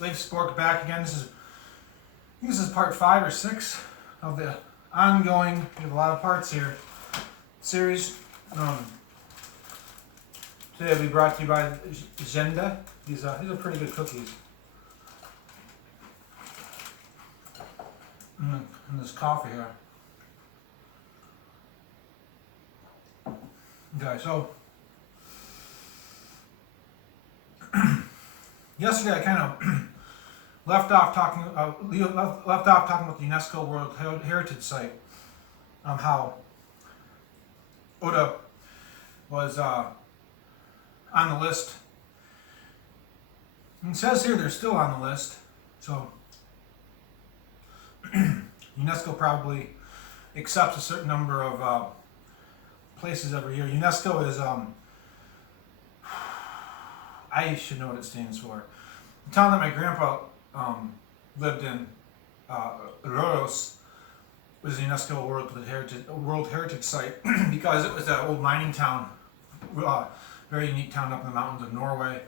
Lake Sporck back again. I think this is part 5 or 6 of the ongoing, we have a lot of parts here, series. Today will be brought to you by Odda. These are pretty good cookies. And this coffee here. Okay, so yesterday I kind of left off talking about the UNESCO World Heritage Site. How Odda was on the list. And it says here they're still on the list. So UNESCO probably accepts a certain number of places every year. UNESCO is I should know what it stands for. The town that my grandpa lived in, Rhoros, was a UNESCO World Heritage Site because it was an old mining town, very unique town up in the mountains of Norway,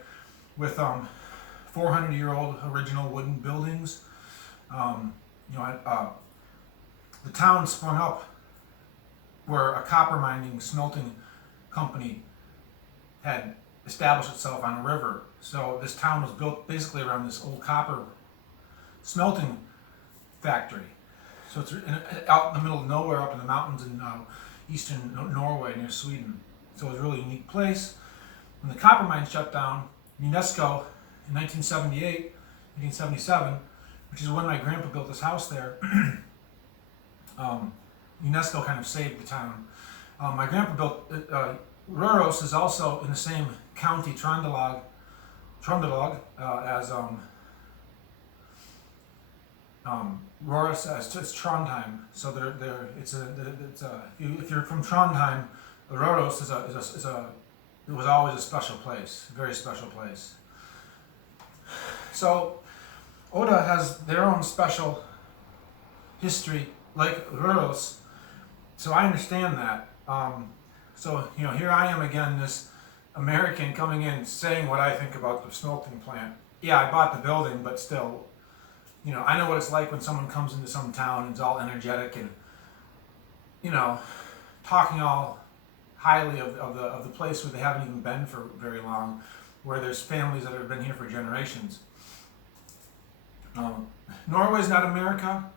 with 400-year-old original wooden buildings. The town sprung up where a copper mining smelting company had established itself on a river. So this town was built basically around this old copper smelting factory. So it's out in the middle of nowhere, up in the mountains in eastern Norway near Sweden. So it was a really unique place. When the copper mine shut down, UNESCO in 1977, which is when my grandpa built this house there, UNESCO kind of saved the town. My grandpa built, Røros is also in the same county, Trøndelag, as Røros as Trondheim. So if you're from Trondheim, Røros it was always a special place, a very special place. So Odda has their own special history, like Røros. So I understand that. So here I am again, this American coming in saying what I think about the smelting plant. Yeah, I bought the building, but still, I know what it's like when someone comes into some town and is all energetic and, talking all highly of the place where they haven't even been for very long, where there's families that have been here for generations. Norway's not America.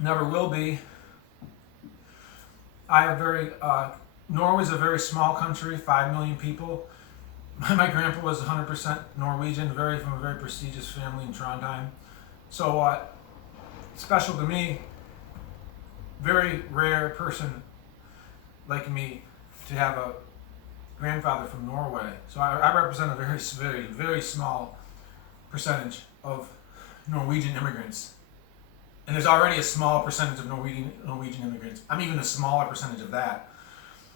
Never will be. Norway's a very small country, 5 million people. My grandpa was 100% Norwegian, from a very prestigious family in Trondheim. So special to me, very rare person like me to have a grandfather from Norway. So I represent a very, very, very small percentage of Norwegian immigrants. And there's already a small percentage of Norwegian immigrants. I'm even a smaller percentage of that.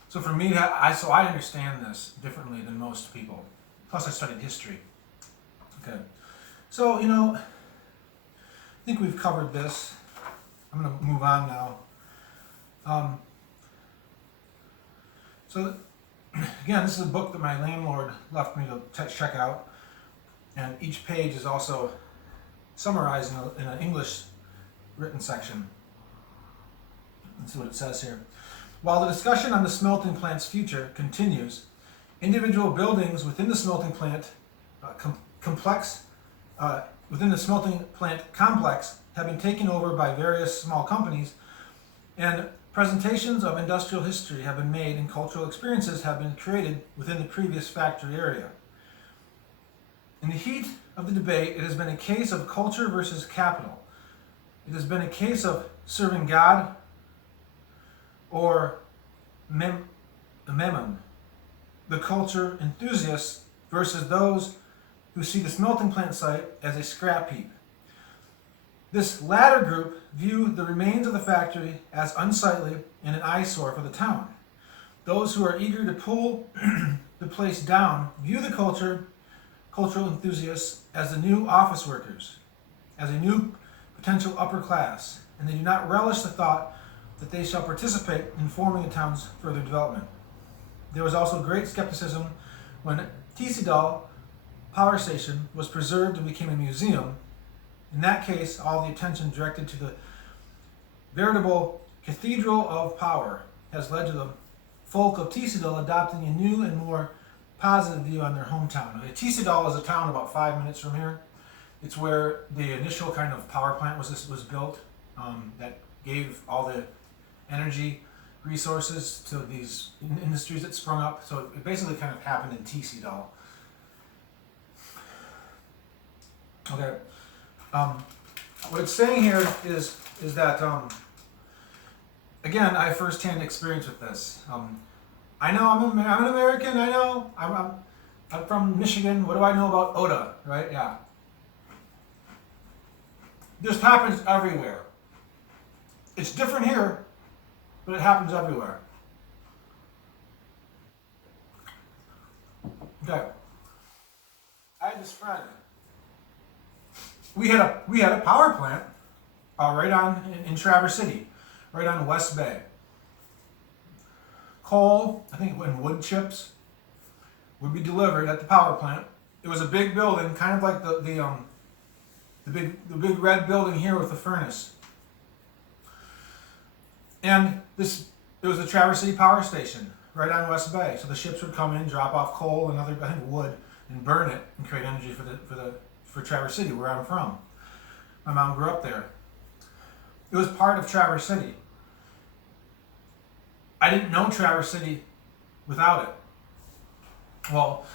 So for me, I understand this differently than most people. Plus, I studied history. Okay, so I think we've covered this. I'm going to move on now. So again, this is a book that my landlord left me to check out, and each page is also summarized in an English written section. Let's see what it says here. While the discussion on the smelting plant's future continues, individual buildings within the smelting plant complex have been taken over by various small companies, and presentations of industrial history have been made and cultural experiences have been created within the previous factory area. In the heat of the debate, it has been a case of culture versus capital. It has been a case of serving God or Memon, the culture enthusiasts, versus those who see the smelting plant site as a scrap heap. This latter group view the remains of the factory as unsightly and an eyesore for the town. Those who are eager to pull the place down view the cultural enthusiasts as the new office workers, as a new potential upper class, and they do not relish the thought that they shall participate in forming the town's further development. There was also great skepticism when Tisidal power station was preserved and became a museum, in that case, all the attention directed to the veritable cathedral of power has led to the folk of Tisadal adopting a new and more positive view on their hometown. Okay, Tisadal is a town about 5 minutes from here. It's where the initial kind of power plant was built, that gave all the energy resources to these industries that sprung up. So it basically kind of happened in Tisadal. Okay. What it's saying here is that again, I have firsthand experience with this. I know I'm an American. I know I'm from Michigan. What do I know about Odda? Right? Yeah. This happens everywhere. It's different here, but it happens everywhere. Okay. I had this friend. We had a power plant right on in Traverse City, right on West Bay. Coal, I think, and wood chips would be delivered at the power plant. It was a big building, kind of like the big red building here with the furnace. And it was the Traverse City Power Station right on West Bay. So the ships would come in, drop off coal and other, I think, wood, and burn it and create energy for Traverse City, where I'm from. My mom grew up there. It was part of Traverse City. I didn't know Traverse City without it. Well,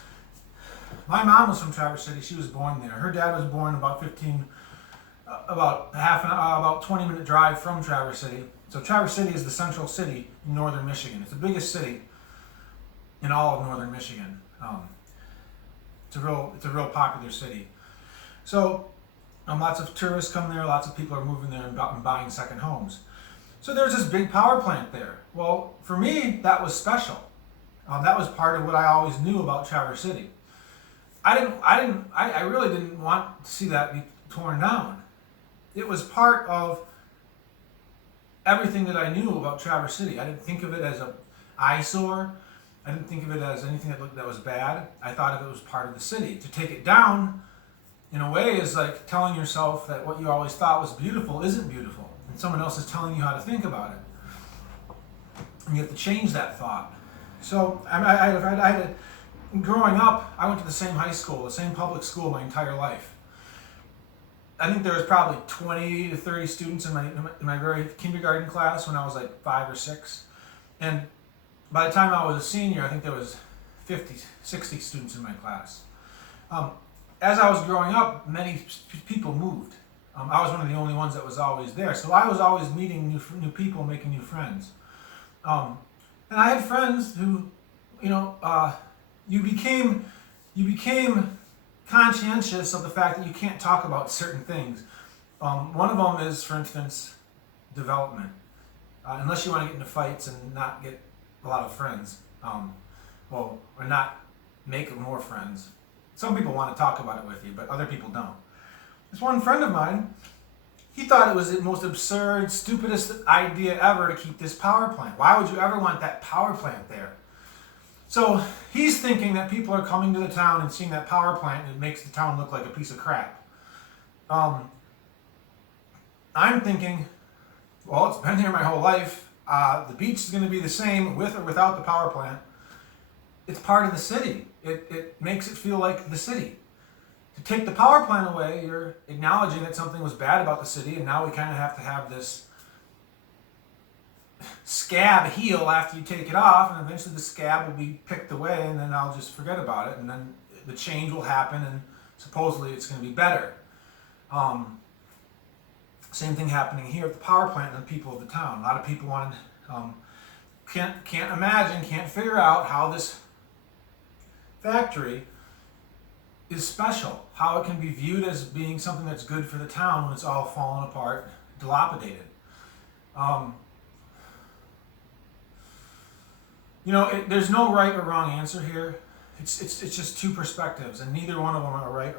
my mom was from Traverse City. She was born there. Her dad was born about 20-minute drive from Traverse City. So Traverse City is the central city in northern Michigan. It's the biggest city in all of northern Michigan. It's a real popular city. So lots of tourists come there. Lots of people are moving there and buying second homes. So there's this big power plant there. Well, for me, that was special. That was part of what I always knew about Traverse City. I really didn't want to see that be torn down. It was part of everything that I knew about Traverse City. I didn't think of it as an eyesore. I didn't think of it as anything that was bad. I thought of it as part of the city. To take it down, in a way, is like telling yourself that what you always thought was beautiful isn't beautiful, and someone else is telling you how to think about it. And you have to change that thought. So growing up, I went to the same high school, the same public school my entire life. I think there was probably 20 to 30 students in my very kindergarten class when I was like 5 or 6. And by the time I was a senior, I think there was 50, 60 students in my class. As I was growing up, many people moved. I was one of the only ones that was always there. So I was always meeting new people, making new friends. And I had friends who, you became conscientious of the fact that you can't talk about certain things. One of them is, for instance, development. Unless you want to get into fights and not get a lot of friends, or not make more friends. Some people want to talk about it with you, but other people don't. This one friend of mine, he thought it was the most absurd, stupidest idea ever to keep this power plant. Why would you ever want that power plant there? So he's thinking that people are coming to the town and seeing that power plant and it makes the town look like a piece of crap. I'm thinking, well, it's been here my whole life. The beach is going to be the same with or without the power plant. It's part of the city. It makes it feel like the city. To take the power plant away, you're acknowledging that something was bad about the city, and now we kind of have to have this scab heal after you take it off, and eventually the scab will be picked away, and then I'll just forget about it, and then the change will happen, and supposedly it's going to be better. Same thing happening here at the power plant and the people of the town. A lot of people can't figure out how this factory is special, how it can be viewed as being something that's good for the town when it's all fallen apart, dilapidated. There's no right or wrong answer here. It's just two perspectives, and neither one of them are right